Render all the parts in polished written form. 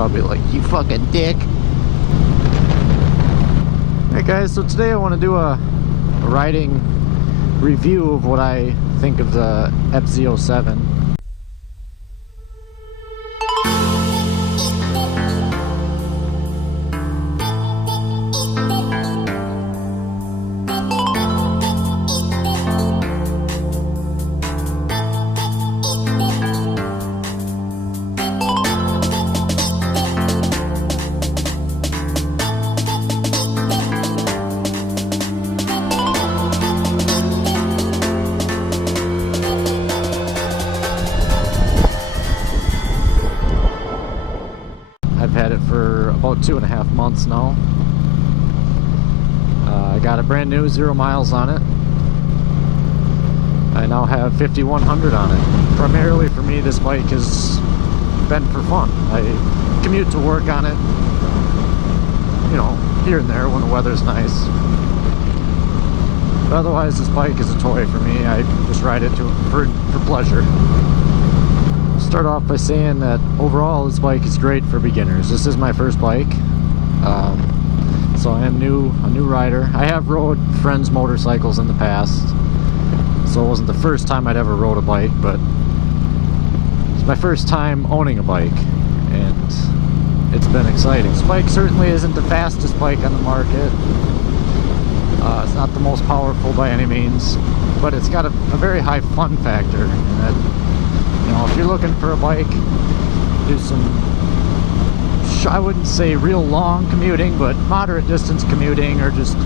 probably like, you fucking dick. Hey guys, so today I want to do a riding review of what I think of the FZ-07. I've had it for about 2.5 months now. I got it brand new, 0 miles on it. I now have 5,100 on it. Primarily for me, this bike has been for fun. I commute to work on it, you know, here and there when the weather's nice. But otherwise, this bike is a toy for me. I just ride it for pleasure. Start off by saying that overall this bike is great for beginners. This is my first bike, so I am a new rider. I have rode friends' motorcycles in the past, so it wasn't the first time I'd ever rode a bike, but it's my first time owning a bike, and it's been exciting. This bike certainly isn't the fastest bike on the market. It's not the most powerful by any means, but it's got a very high fun factor, and that, you know, if you're looking for a bike, do some, I wouldn't say real long commuting, but moderate distance commuting, or just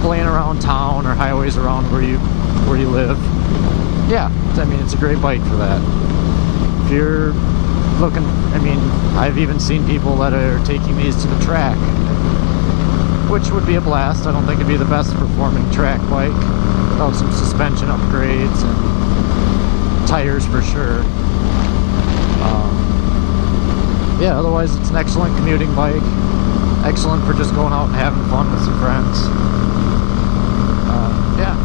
playing around town or highways around where you live. Yeah, I mean, it's a great bike for that. If you're looking, I mean, I've even seen people that are taking these to the track, which would be a blast. I don't think it'd be the best performing track bike without some suspension upgrades and tires for sure. Yeah, otherwise it's an excellent commuting bike. Excellent for just going out and having fun with some friends. Yeah,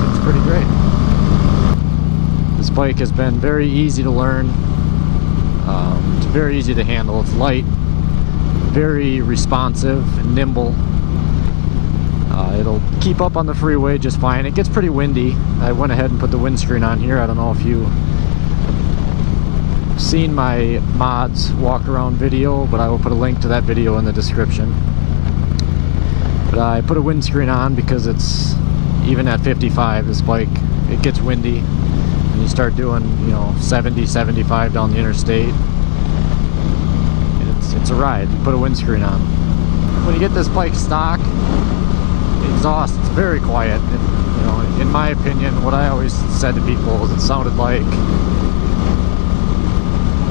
seems pretty great. This bike has been very easy to learn. It's very easy to handle. It's light, very responsive and nimble. It'll keep up on the freeway just fine. It gets pretty windy. I went ahead and put the windscreen on here. I don't know if you seen my mods walk around video, but I will put a link to that video in the description. But I put a windscreen on because it's, even at 55, this bike, it gets windy, and you start doing, you know, 70, 75 down the interstate. It's a ride. You put a windscreen on. When you get this bike stock, the exhaust is very quiet. You know, in my opinion, what I always said to people is it sounded like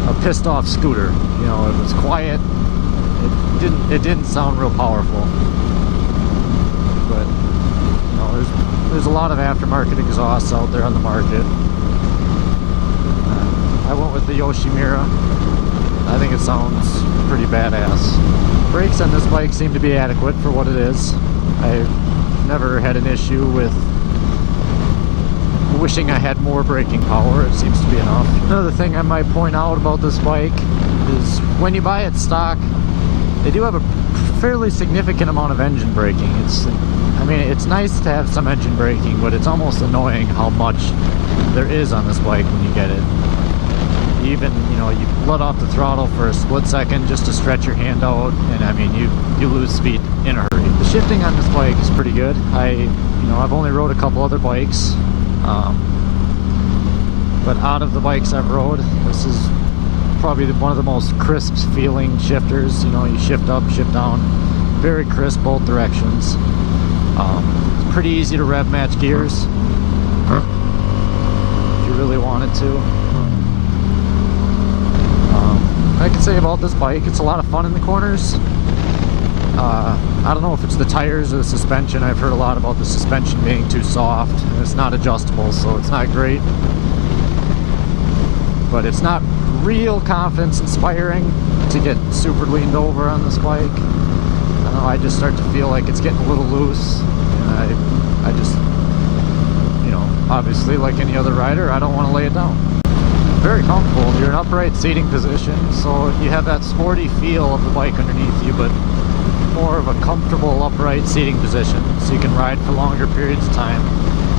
a pissed off scooter. You know, it was quiet. It didn't sound real powerful. But you know, there's a lot of aftermarket exhausts out there on the market. I went with the Yoshimura. I think it sounds pretty badass. Brakes on this bike seem to be adequate for what it is. I've never had an issue with wishing I had more braking power. It seems to be enough. Another thing I might point out about this bike is when you buy it stock, they do have a fairly significant amount of engine braking. I mean, it's nice to have some engine braking, but it's almost annoying how much there is on this bike when you get it. Even, you know, you let off the throttle for a split second just to stretch your hand out, and I mean, you lose speed in a hurry. The shifting on this bike is pretty good. I've only rode a couple other bikes. But out of the bikes I've rode, this is probably one of the most crisp feeling shifters. You know, you shift up, shift down, very crisp both directions. It's pretty easy to rev match gears if you really wanted to. I can say about this bike, it's a lot of fun in the corners. I don't know if it's the tires or the suspension. I've heard a lot about the suspension being too soft, and it's not adjustable, so it's not great. But it's not real confidence inspiring to get super leaned over on this bike. I don't know, I just start to feel like it's getting a little loose, and I just, you know, obviously like any other rider, I don't want to lay it down. very comfortable. You're in upright seating position, so you have that sporty feel of the bike underneath you, but more of a comfortable upright seating position, so you can ride for longer periods of time.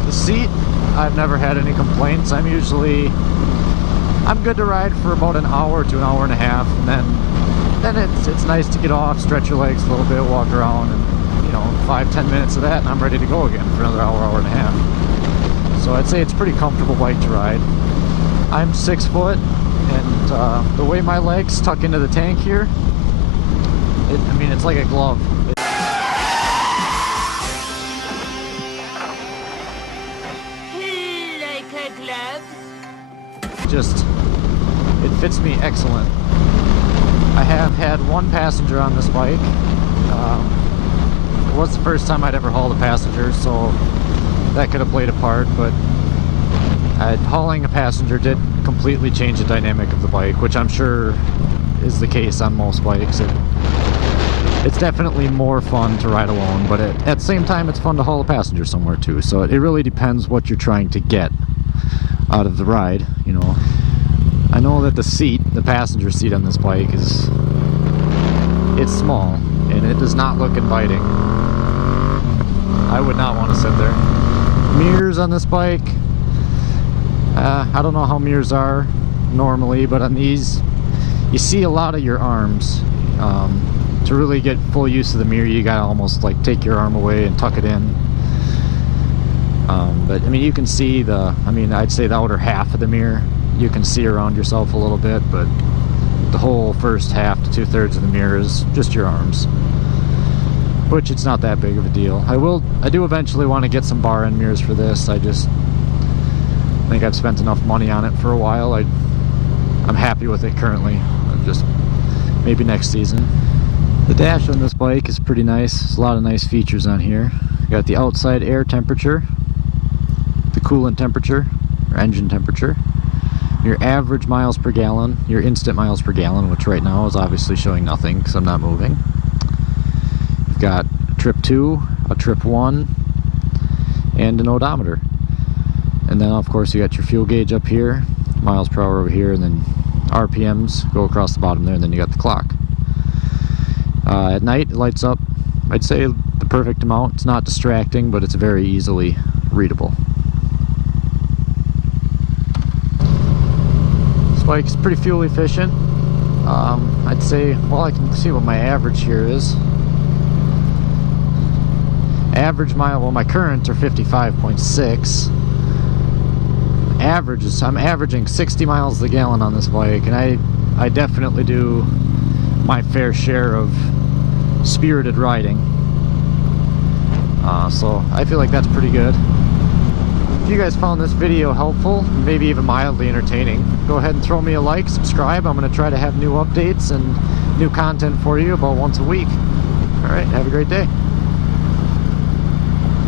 The seat, I've never had any complaints. I'm good to ride for about an hour to an hour and a half, and then it's nice to get off, stretch your legs a little bit, walk around, and 5-10 minutes of that and I'm ready to go again for another hour and a half. So I'd say it's a pretty comfortable bike to ride. I'm 6 foot, and the way my legs tuck into the tank here, it's like a glove. Like a glove? It fits me excellent. I have had one passenger on this bike. It was the first time I'd ever hauled a passenger, so that could have played a part, but hauling a passenger did completely change the dynamic of the bike, which I'm sure is the case on most bikes. It's definitely more fun to ride alone, but at the same time it's fun to haul a passenger somewhere too, so it really depends what you're trying to get out of the ride. I know that the passenger seat on this bike it's small and it does not look inviting. I would not want to sit there. Mirrors on this bike, I don't know how mirrors are normally, but on these you see a lot of your arms. To really get full use of the mirror, you gotta almost like take your arm away and tuck it in. But you can see I'd say the outer half of the mirror. You can see around yourself a little bit, but the whole first half to 2/3 of the mirror is just your arms, which it's not that big of a deal. I do eventually want to get some bar end mirrors for this. I think I've spent enough money on it for a while. I'm happy with it currently. Just maybe next season. The dash on this bike is pretty nice. There's a lot of nice features on here. You got the outside air temperature, the coolant temperature, or engine temperature, your average miles per gallon, your instant miles per gallon, which right now is obviously showing nothing because I'm not moving. You've got trip 2, a trip 1, and an odometer. And then of course you got your fuel gauge up here, miles per hour over here, and then RPMs go across the bottom there, and then you got the clock. At night it lights up, I'd say the perfect amount. It's not distracting, but it's very easily readable. This bike's pretty fuel efficient. I'd say, well, I can see what my average here is. Average mile, well, my currents are 55.6. Averages, I'm averaging 60 miles a gallon on this bike, and I definitely do my fair share of spirited riding. So I feel like that's pretty good. If you guys found this video helpful, maybe even mildly entertaining, go ahead and throw me a like, subscribe. I'm going to try to have new updates and new content for you about once a week. Alright, have a great day.